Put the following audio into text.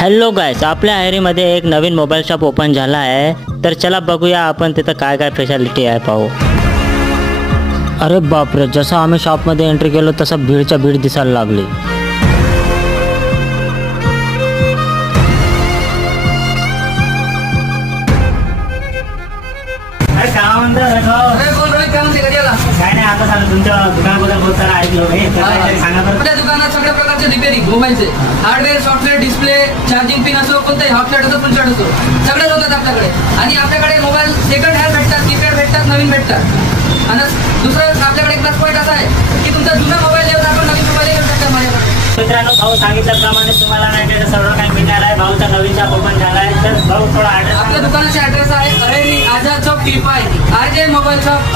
Hello guys, आपल्या हैरीमध्ये एक नवीन mobile shop open झाला आहे, तर चला बघूया आपण तिथं काय काय स्पेशालिटी आहे पाहू। अरे बापरे, जसं आम्ही शॉपमध्ये एंट्री केलो तसं भीडच्या भीड दिसायला लागली। काय नाही, आता सांगा तुमच्या दुकानाबद्दल बहुत सारा ऐकलो मी, सांगा बरं। आपल्या दुकानात सगळ्या प्रकारचे रिपेअरिंग मोबाईलचे hardware, software, display, charging pin असो, कोणताही हॉटस्पॉट असो, फुल शॉट असो, सगळेच होतात आपल्याकडे। आणि आपल्याकडे मोबाईल सेकंड हँड भेटतात, कीपॅड भेटतात, नवीन भेटतात। आणि दुसरं आपल्याकडे एक प्लस पॉईंट असा आहे की तुमचा जुना मोबाईल येऊन आपण नवीन मोबाईल घेऊ शकता माझ्याकडे। मित्रांनो, भाऊ सांगितल्याप्रमाणे तुम्हाला नाही सर्व काही मिळणार आहे। भाऊचा नवीन शॉप ओपन झाला आहे, तर भाऊ थोडा ॲड्रेस। आपल्या दुकानाचा ॲड्रेस आहे Aheri Azad Chowk T5 RJ mobile shop.